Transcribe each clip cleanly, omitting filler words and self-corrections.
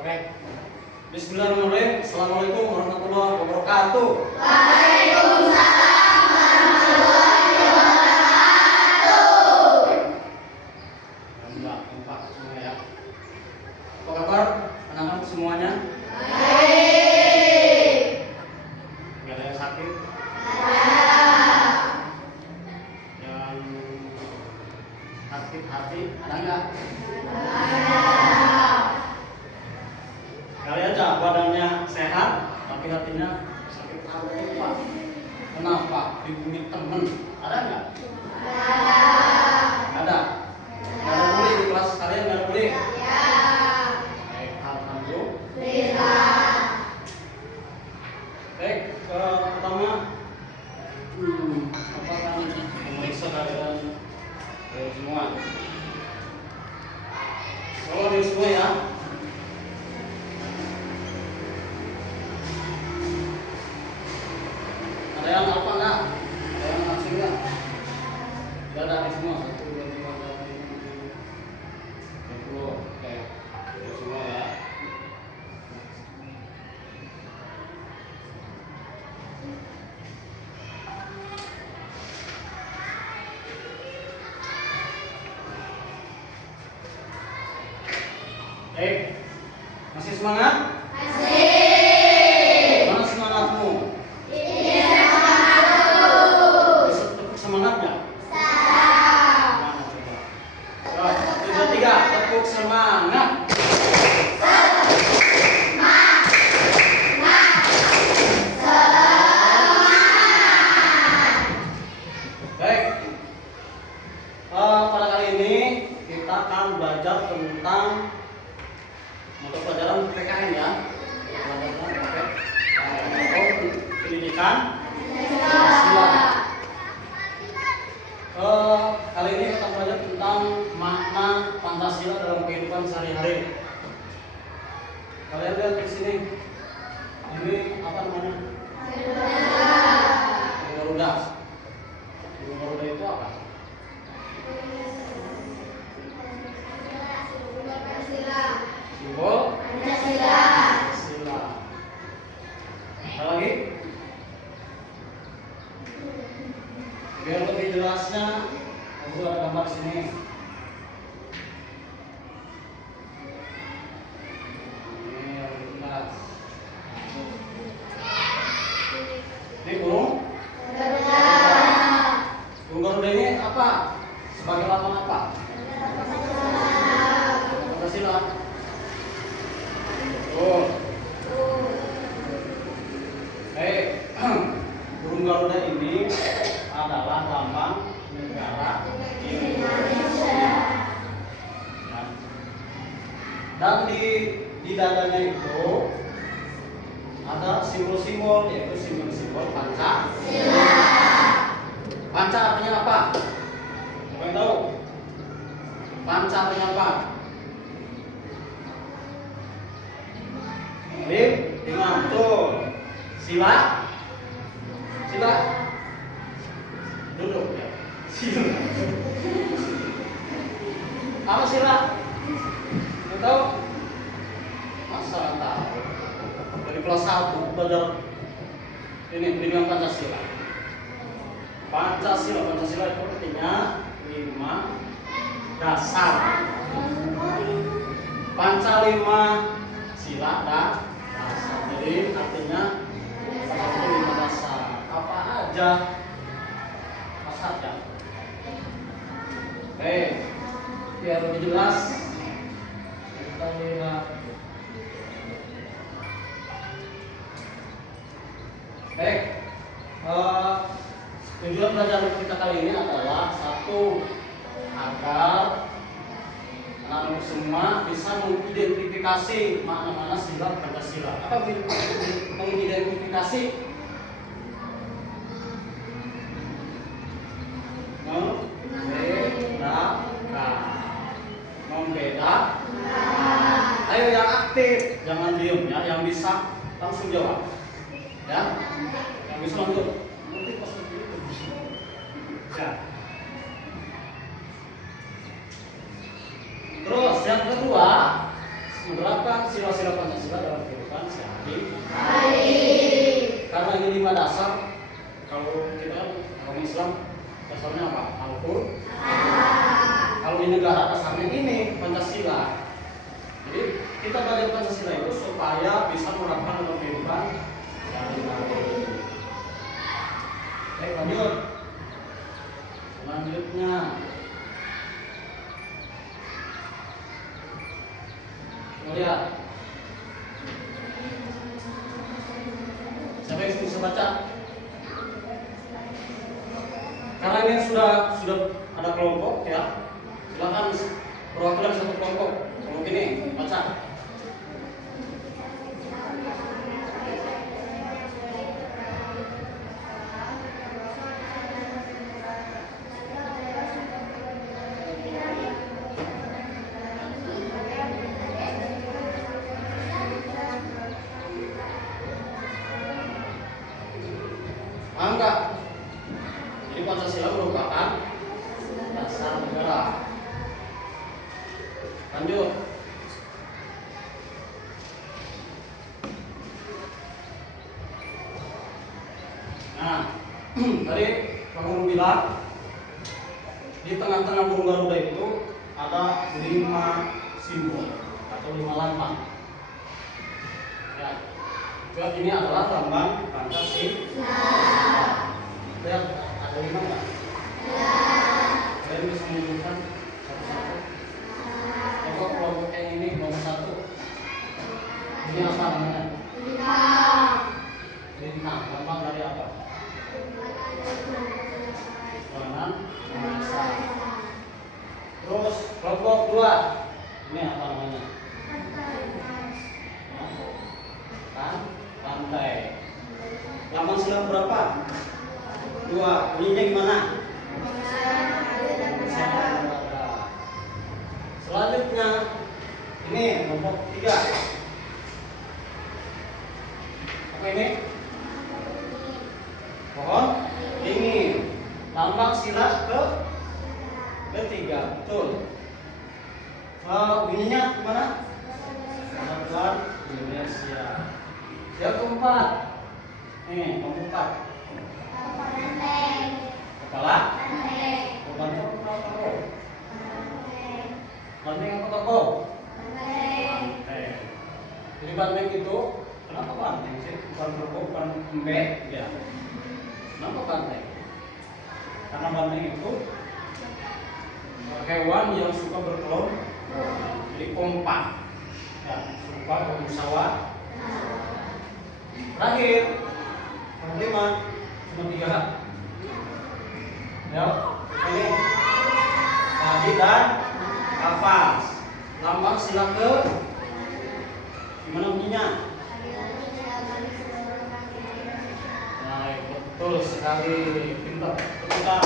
Oke. Bismillahirrahmanirrahim. Assalamualaikum warahmatullahi wabarakatuh. Waalaikumsalam warahmatullahi wabarakatuh. Alhamdulillah, kompak semua ya. Apa kabar anak-anak semuanya? Baik. Gak ada yang sakit? Yang sakit hati ada nggak? Kali aja badannya sehat, tapi hatinya sakit apa? Kenapa? Dibully temen? Ada nggak? Ada. Nggak ada bully di kelas kalian, nggak ada bully? Baik, alhamdulillah. Baik, pertama apa kan memeriksa keadaan semua. Diri semua ya. Ada yang apa enggak? Ada yang absen enggak? Tidak ada di semua. 1, 2, 3, 4, 5, 6, 7, 10. Oke, dari semua ya. Baik, masih semangat? Masih. Mana semangatmu? Ini semangatku. Bisa tepuk semangat nggak? Salam. Mana coba? 1, 2, 3, tepuk semangat. Baik. Pada kali ini kita akan belajar tentang mata pelajaran PKN ya. Pelajaran pendidikan Pancasila. Kali ini kita belajar tentang makna Pancasila dalam kehidupan sehari-hari. Kalian lihat di sini. Ini apa namanya? Garuda. Garuda itu apa? Simbol Pancasila. Pancasila. Ada lagi? Biar lebih jelasnya, aku ada gambar di sini. Ini yang jelas. Ini burung. Burung Garuda ini apa? Sebagai lambang apa? Pancasila. Oh. Burung Garuda ini adalah lambang negara Indonesia. Dan di dadanya itu ada simbol-simbol, yaitu simbol-simbol Pancasila. Panca artinya apa? Siapa yang tahu? Panca artinya apa? Ingat tuh. Sila. Duduk ya. Sila. Apa sila? Nggak tahu? Masa nggak tahu? Dari kelas 1 belajar ini pendidikan Pancasila. Pancasila itu artinya 5 dasar. Panca 5 sila dan dasar. Jadi artinya 5 dasar. Apa aja? Apa saja? Biar lebih jelas kita lihat. Tujuan pelajaran kita kali ini adalah satu, agar anak-anak semua bisa mengidentifikasi mana sila Pancasila. Apa mengidentifikasi? Membedakan. Ayo yang aktif, jangan diem ya. Yang bisa langsung jawab. Ya, yang bisa langsung. Nanti pas ya. Terus yang kedua, menerapkan sila-sila Pancasila dalam kehidupan sehari-hari. Karena ini 5 dasar. Kalau kita orang Islam dasarnya apa? Al-Quran. Kalau di negara dasarnya ini Pancasila. Jadi kita belajar Pancasila itu supaya bisa menerapkan dalam kehidupan sehari-hari. Baik, lanjut. Selanjutnya, kita lihat. Siapa yang bisa baca? Karena ini sudah ada kelompok ya. Silakan perwakilan satu kelompok. Kelompok ini baca. Enggak. Jadi Pancasila merupakan dasar negara. Lanjut. Nah, tadi kamu bilang di tengah-tengah burung Garuda itu ada 5 simbol atau 5 lambang. Ya, ini adalah lambang Pancasila. Lihat, ada 5 nggak? Kalian bisa menyebutkan satu-satu. Coba kelompok yang ini nomor 1. Ini apa namanya? Bintang. Lambang dari apa? Ketuhanan Maha Esa. Terus kelompok 2. Ini apa namanya? Pantai. Lambang sila berapa? 2. Bunyinya gimana? Selanjutnya ini kelompok 3. Apa ini? Pohon dingin. Lambang sila ketiga. Betul. Bunyinya gimana? Kesatuan Indonesia. Yang keempat. Nih, nomor 4. Kepala? Banteng apa toko? Banteng apa toko? Banteng. Jadi banteng itu, kenapa banteng sih? Bukan toko, bukan embek ya. Kenapa banteng? Karena banteng itu hewan yang suka berkelompok, jadi kompak, ya, suka bermusyawarah. Terakhir, kelima, cuma 3. Ya, ini tadi dan hafal. Lambang sila ke gimana bunyinya? Nah, betul sekali, pintar. Kita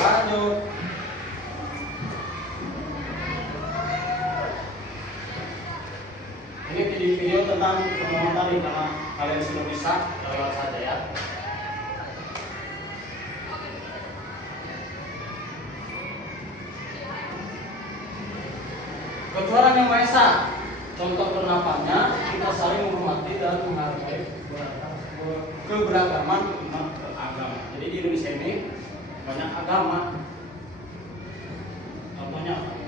lanjut. Ini video tentang permohonan tadi, karena kalian sudah bisa lewat saja ya. Ketuhanan Yang Maha Esa. Contoh penerapannya, kita saling menghormati dan menghargai keberagaman umat beragama. Jadi di Indonesia ini banyak agama. Contohnya apa?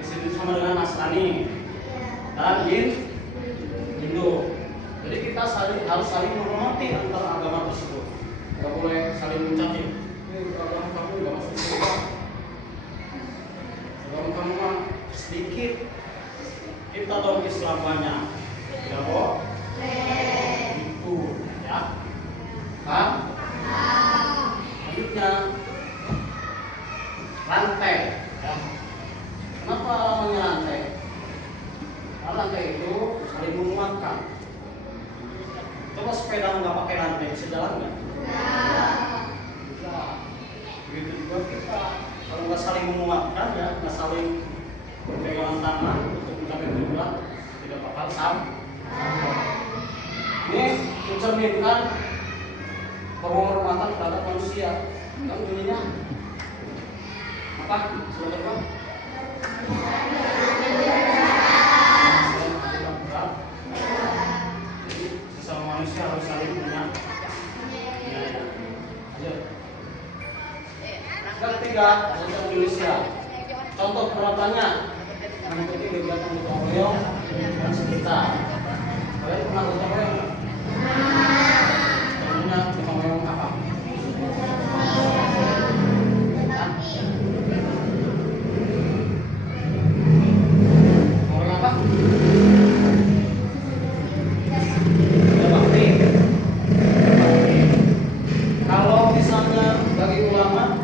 Kristen sama dengan Nasrani dan Hindu. Jadi kita harus saling menghormati antara agama tersebut. Tidak boleh saling mencaci. Agama kamu nggak masuk surga. Agama kamu mah sedikit. Kita dong Islam banyak. Tidak boleh. Itu ya. Kan? Selanjutnya rantai. Ya. Kenapa namanya rantai? Karena rantai itu saling menguatkan. Coba sepeda nggak pakai rantai bisa jalan nggak? Bisa. Begitu juga kita kalau nggak saling menguatkan ya, nggak saling Pegangan tangan untuk mencapai tujuan tidak bakal sama. Ini mencerminkan penghormatan terhadap manusia. Kan bunyinya apa? Sebentar. Jadi sesama manusia harus saling punya. Ketiga, bahasa Indonesia. Contoh perawatannya mengikuti kegiatan gotong royong dan sekitar. Kalian pernah gotong royong nggak? Contohnya gotong royong apa? Gotong royong apa? Ya, bakti. Kalau misalnya bagi ulama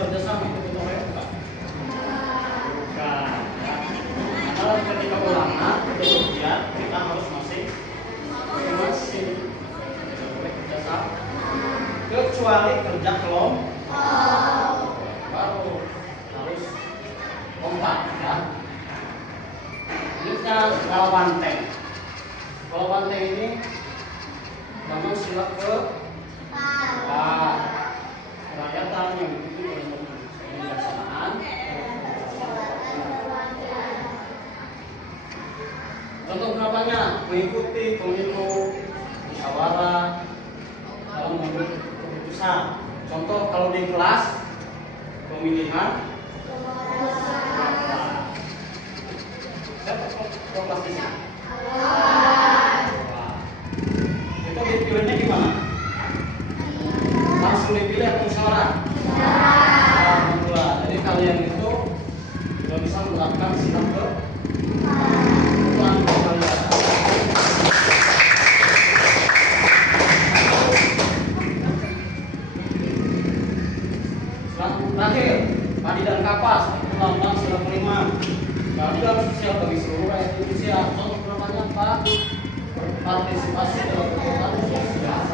kerjasama itu gotong royong enggak? Bukan. Ya. Kalau ketika ulama bekerja kita harus masing-masing. Tidak boleh kerjasama. Kecuali kerja kelompok baru harus kompak ya. Selanjutnya kalau banteng. Kalau banteng ini bangun sila ke kerakyatan yang dipimpin oleh kebijaksanaan. Contoh penerapannya mengikuti pemilu musyawarah dalam mengambil keputusan. Contoh kalau di kelas pemilihan kelas di sini. Itu dipilihnya gimana? Langsung dipilih atau musyawarah? Alhamdulillah. Jadi kalian itu sudah bisa menerapkan sikap ketuaan kalian. Terakhir, padi dan kapas itu lambang sila kelima. Keadilan sosial bagi seluruh rakyat Indonesia. Contoh penerapannya apa? Partisipasi dalam kegiatan sosial.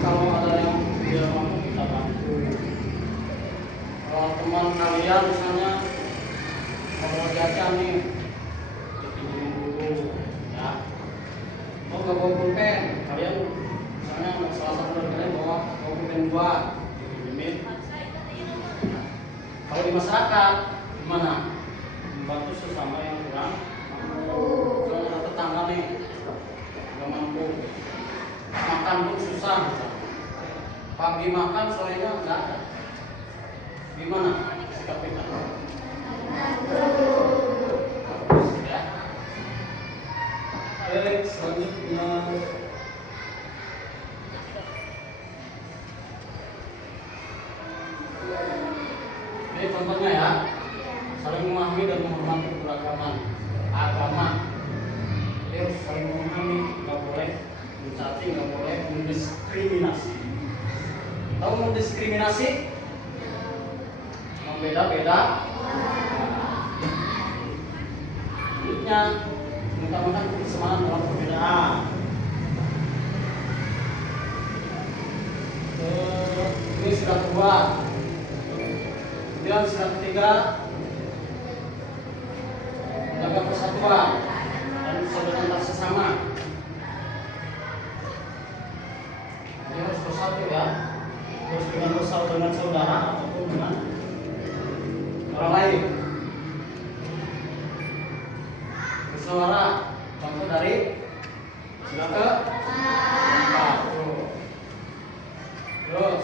Kalau ada yang tidak mampu kita bantu. Kalau teman kalian misalnya mau jajan nih, dipinjemin dulu, ya. Mau nggak bawa pulpen, kalian misalnya salah satu dari kalian bawa pulpen 2, dipinjemin. Kalau di masyarakat gimana? Membantu sesama yang kurang mampu. Kalau ada tetangga nih nggak mampu, makan pun susah. Pagi makan sorenya nggak ada. Gimana sikap kita? Ya. Baik, selanjutnya ini contohnya ya, saling memahami dan menghormati keberagaman agama. Jadi harus saling memahami, nggak boleh mencaci, nggak boleh mendiskriminasi. Tahu mendiskriminasi? Membeda-beda. Selanjutnya mengutamakan kebersamaan dalam perbedaan. Ini sila kedua. Kemudian sila ketiga, menjaga persatuan dan solidaritas sesama. Ini harus bersatu ya, terus dengan bersatu dengan saudara ataupun dengan orang lain. Bersuara, contoh dari sila keempat. Terus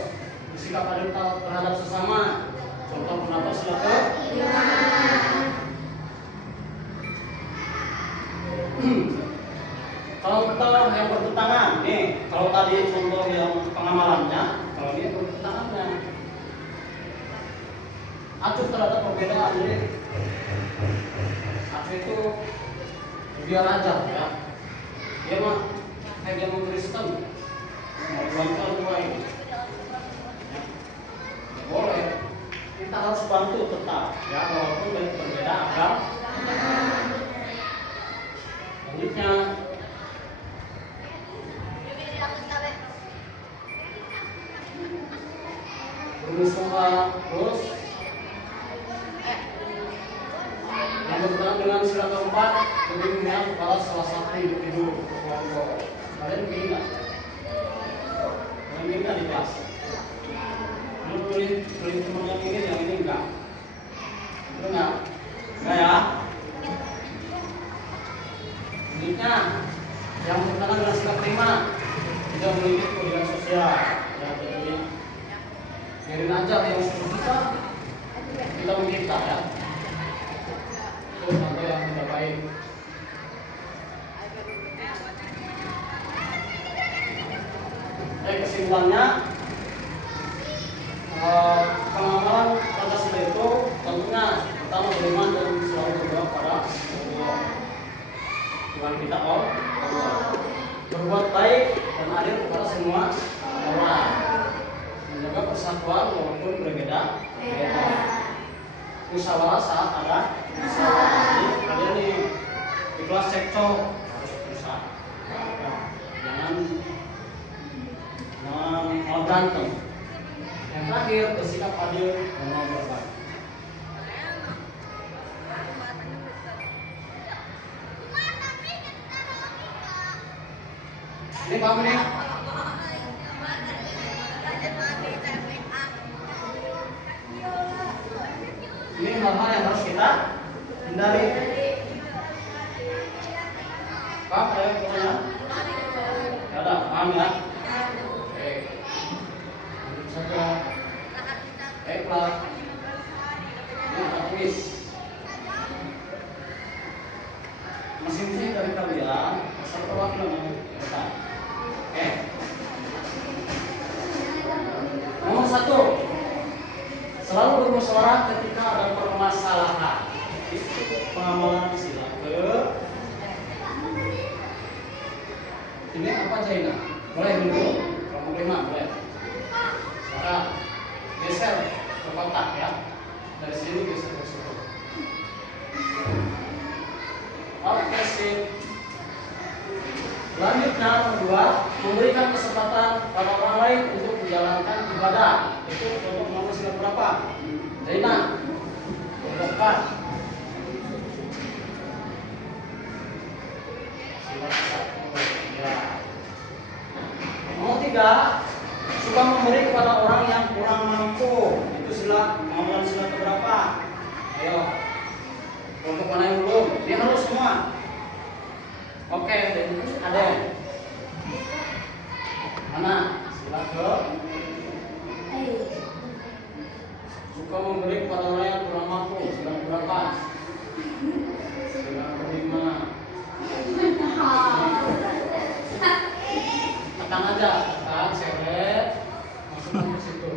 bersikap adil terhadap sesama. Contoh kenapa sila kelima. Contoh yang bertentangan nih, kalau tadi contoh yang pengamalannya, kalau ini bertentangannya. Acuh terhadap perbedaan. Jadi acuh itu biar aja ya. Dia mah kayak dia mau Kristen, mau bantu apa ini? Ya. Boleh. Kita harus bantu tetap ya, walaupun berbeda agama. Selanjutnya bermusuhan, terus yang berkenaan dengan sila keempat lebih memihak kepada salah satu individu kelompok. Kalian begini nggak? Kalian begini nggak di kelas? Lu pilih teman yang ini enggak? Itu enggak? Enggak ya? Selanjutnya yang berkenaan dengan sila kelima tidak memiliki kemudian sosial. Ya, jadi biarin aja yang kita mencipta ya. Itu contoh yang tidak baik. Kesimpulannya pengamalan Pancasila itu tentunya pertama beriman dan selalu berdoa pada Tuhan kita Allah, berbuat baik dan adil kepada semua orang, menjaga persatuan walaupun berbeda, musyawarah saat ada musyawarah. Jadi kalian di kelas cekcok harus berusaha, jangan mau berantem. Yang terakhir bersikap adil dan mau berbagi. Ini paham nih? Ini hal-hal yang harus kita hindari. Paham ya pokoknya? Ya udah, paham ya? Oke. Saja. Baiklah. Ini ada kuis. Masing-masing dari kalian asal perwakilan yang depan. Oke. Nomor 1. Selalu bermusyawarah ketika ada permasalahan. Itu pengamalan sila ke. Ini apa Jaina? Boleh dulu. Kelompok 5 boleh. Sekarang geser ke kotak ya. Dari sini geser ke situ. Oke sip. Selanjutnya kedua, memberikan kesempatan pada orang lain untuk menjalankan ibadah. Itu contoh nomor sila berapa? Zaina, kelompok 4. Sila 1. Ya. Nomor 3, suka memberi kepada orang yang kurang mampu. Itu sila pengambilan sila keberapa? Ayo. Kelompok mana yang belum? Dia harus semua. Oke, ada. Mana? Sila ke. Suka memberi kepada orang yang kurang mampu. Sila berapa? Sila kelima. Tekan aja, tekan, seret, masukkan ke situ.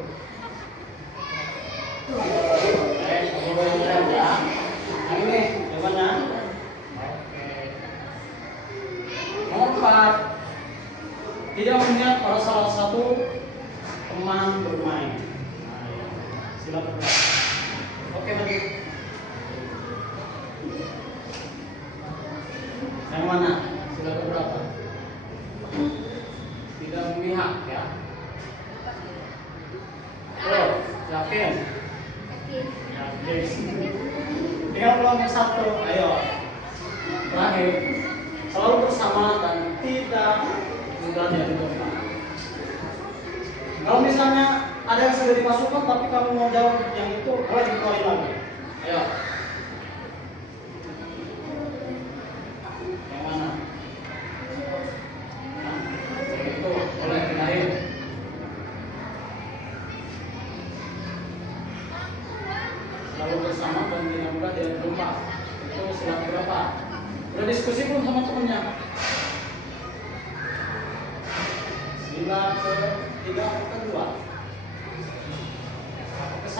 Oke, kamu boleh ya. Nah ini jawabannya. Nomor 4, tidak memihak pada salah satu teman bermain. Sila berapa? Oke lagi. Yang mana? Sila berapa? Tidak memihak ya. Oh, yakin? Yakin. Tinggal kelompok 1. Ayo. Terakhir. Selalu bersama dan tidak mudah jadi domba. Kalau misalnya ada yang sudah dimasukkan tapi kamu mau jawab yang itu, boleh dikeluarin lagi. Ayo. Yang mana? Nah, yang itu boleh pindahin. Selalu bersama dan tidak mudah jadi domba. Itu sila berapa? Udah diskusi belum sama temennya? Sila ke-3 atau ke-2? Atau ke-1?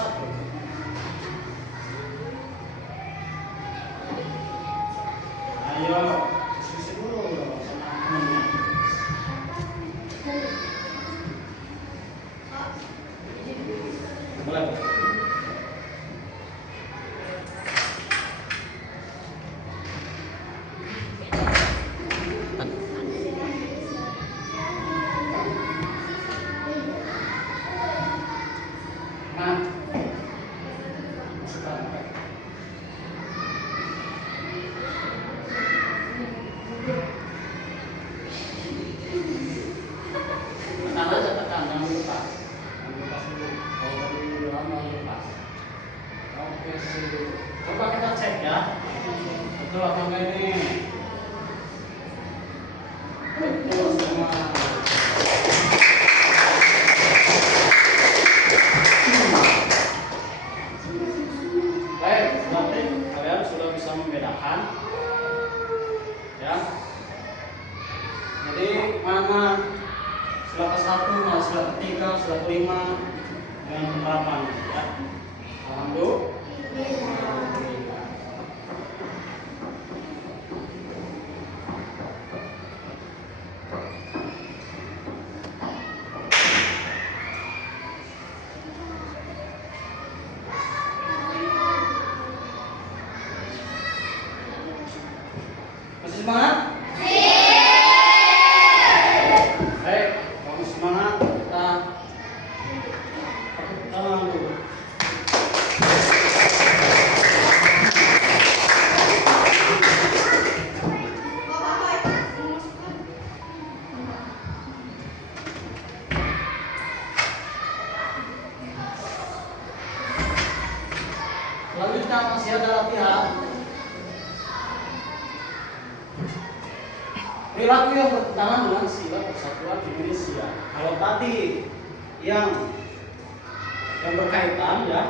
Ayo, diskusi dulu sama temennya. Boleh. Oke, coba kita cek ya. Betul apa enggak ini? Betul semua. Baik, berarti kalian sudah bisa membedakan, ya. Jadi mana sila ke-1, mana sila ke-3, sila ke-5 dengan penerapan, ya. Alhamdulillah. Masih semangat? Baik, kamu semangat. Kita tangan dulu. Selanjutnya masih ada latihan perilaku yang bertentangan dengan sila persatuan Indonesia. Kalau tadi yang berkaitan, ya,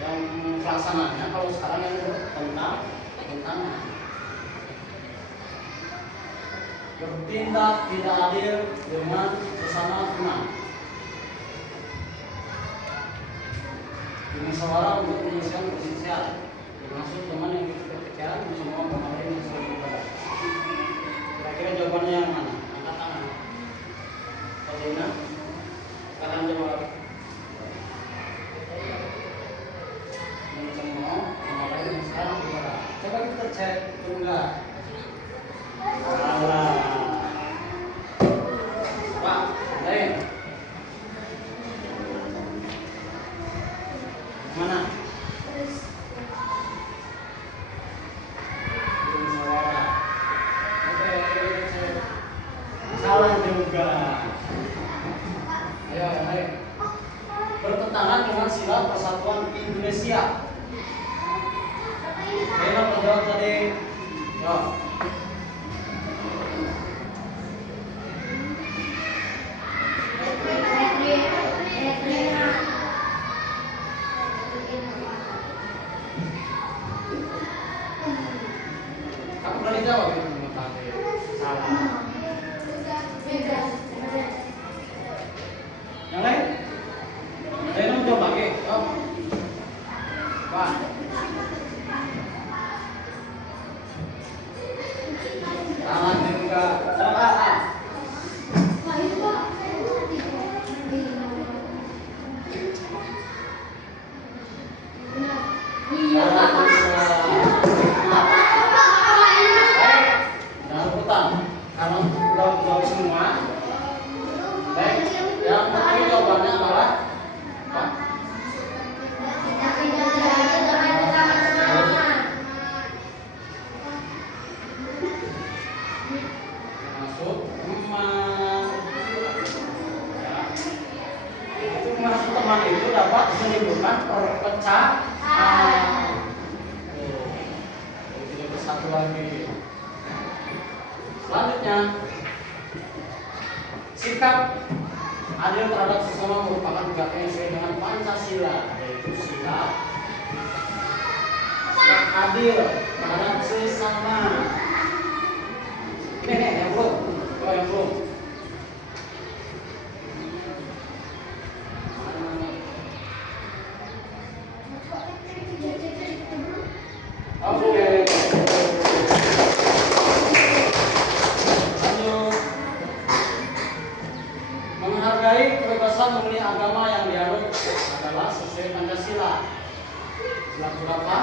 yang pelaksananya, kalau sekarang yang bertentangan, bertindak tidak adil dengan sesama teman, bermusyawarah untuk menyelesaikan perselisihan, termasuk teman yang berpikiran semua kemarin yang selalu berbeda. Kira-kira jawabannya yang mana? Angkat tangan. Fadina, sekarang jawab. Yang semua kemarin yang sekarang berbeda. Coba kita cek enggak. Salah. Pak, lain. Mana? Bermusyawarah. Oke, cek. Salah juga. Ayo. Bertentangan dengan sila persatuan Indonesia. Ayo menjawab tadi. Yo. Kamu berani jawab itu tadi. Salah. Yang lain? Ayo dong coba lagi. Pak. Tangan juga. Salah. Jangan rebutan. Karena udah jawab semua. Baik, yang betul jawabannya adalah apa? Masuk teman. Ya. Itu masuk teman itu dapat menimbulkan perpecahan. Jadi tidak bersatu lagi. Selanjutnya, sikap adil terhadap sesama merupakan sikap yang sesuai dengan Pancasila, yaitu sikap adil terhadap sesama. Ini yang belum, yang belum. Oke. Lanjut. Menghargai kebebasan memilih agama yang dianut adalah sesuai Pancasila. Sila berapa?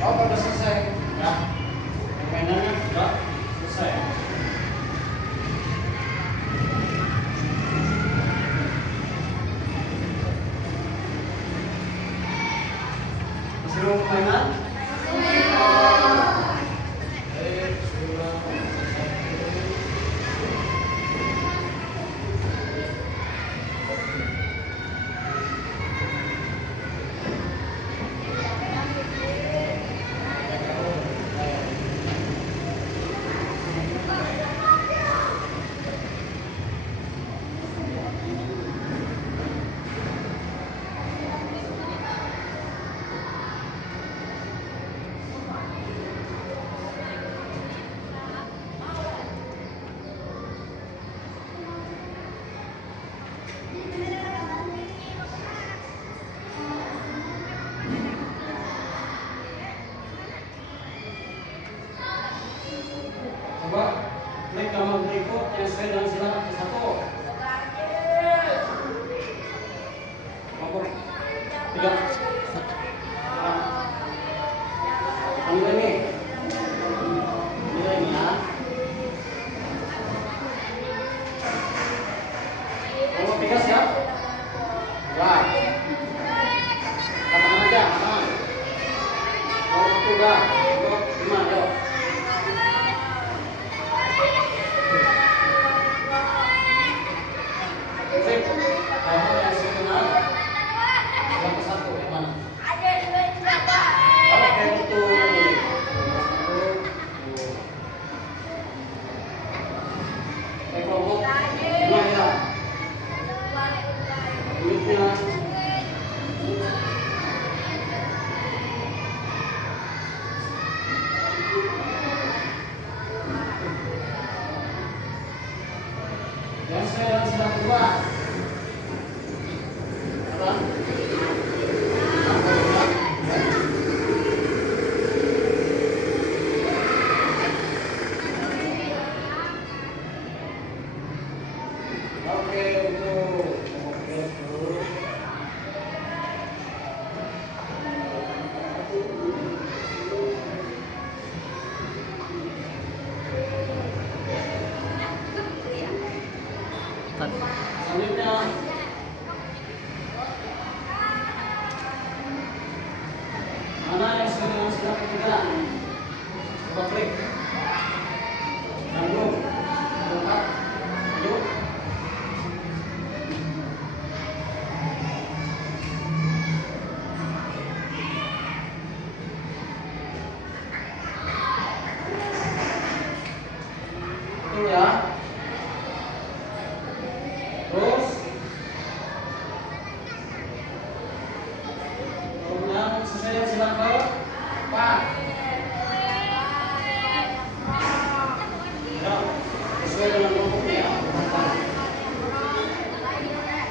Oh, sudah selesai. Ya. Mainannya sudah selesai. Masih mau mainan? Coba klik gambar berikut yang sesuai dengan sila satu. Nomor 3. Ambil ini. Ambil ini ya. Nomor 3 siap? Wah. Katakan aja, tangan. Nomor 1 udah. Nomor 5, yuk. Kamu yang sebenarnya yang ke satu yang mana? Oke, betul. Kelompok 5 ya. Duitnya. Yang saya sedang buat. Oke, betul. Selanjutnya mana yang sudah dengan sila ketiga? Coba klik. Yang belum lengkap. Yuk. Betul ya. Terus kemudian sesuai dengan sila ke-4. Ya, sesuai dengan kelompoknya ya.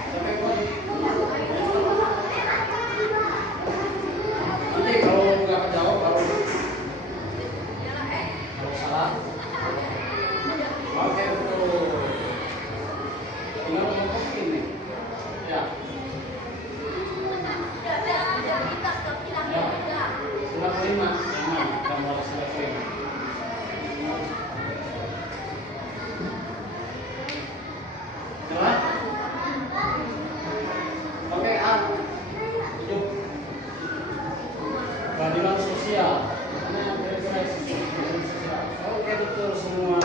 Sampai kembali. Nanti kalau nggak kejawab, kalau salah. Oke, betul. Tinggal kelompok ini. Ya. Sila kelima, jangan gambar sila kelima. Jelas? Oke, A. 7. Keadilan sosial. Mana yang kira-kira keadilan sosial? Oke, betul semua.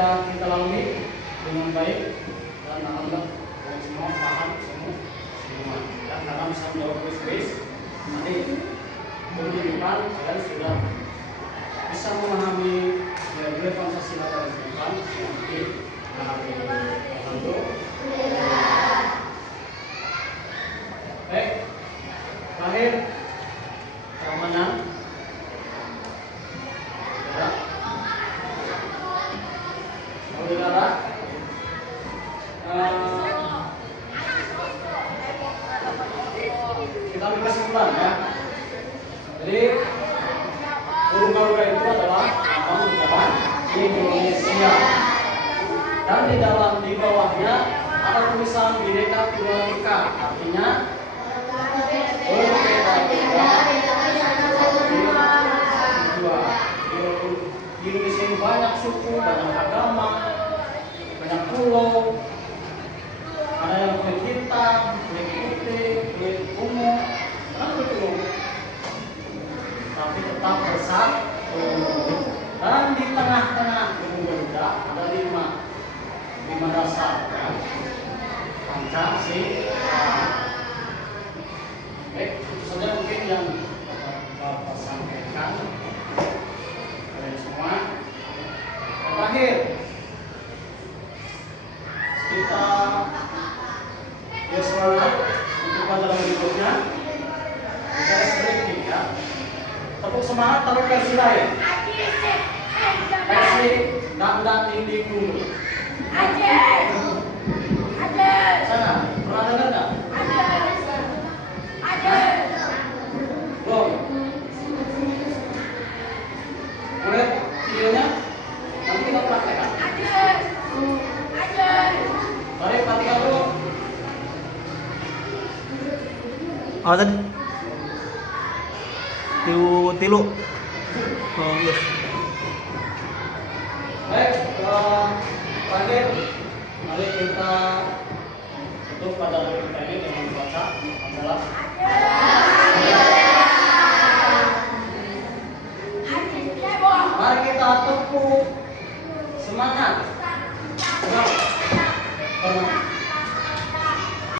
sudah kita lalui dengan baik dan alhamdulillah kalian semua paham semua ya, karena bisa menjawab kuis-kuis nanti menunjukkan kalian sudah bisa memahami nilai-nilai Pancasila dan kehidupan nanti alhamdulillah. Baik, terakhir keamanan. Ya. Saudara, kita ambil kesimpulan ya. Jadi Uruga-uruga itu adalah negara Indonesia. Dan di bawahnya ada tulisan Bhinneka Tunggal Ika, artinya berbeda-beda. Di Indonesia ini banyak suku, banyak agama, banyak pulau, ada yang kulit hitam, kulit putih, kulit ungu, kan begitu. Tapi tetap bersatu. Dan di tengah-tengah Gunung Garuda ada lima dasar ya. Pancasila. Baik, itu saja mungkin yang Bapak sampaikan kalian semua. Terakhir, kita semangat untuk pelajaran berikutnya. Kita breaking ya. Tepuk semangat tapi versi lain. Versi dangdang dinding dulu. Sana, pernah dengar nggak? Belum. Lihat videonya, nanti kita praktekkan. Mari praktekkan dulu. Apa tadi? Tilu. Oh yes. Baik, terakhir mari kita tutup pada hari kita ini dengan membaca adalah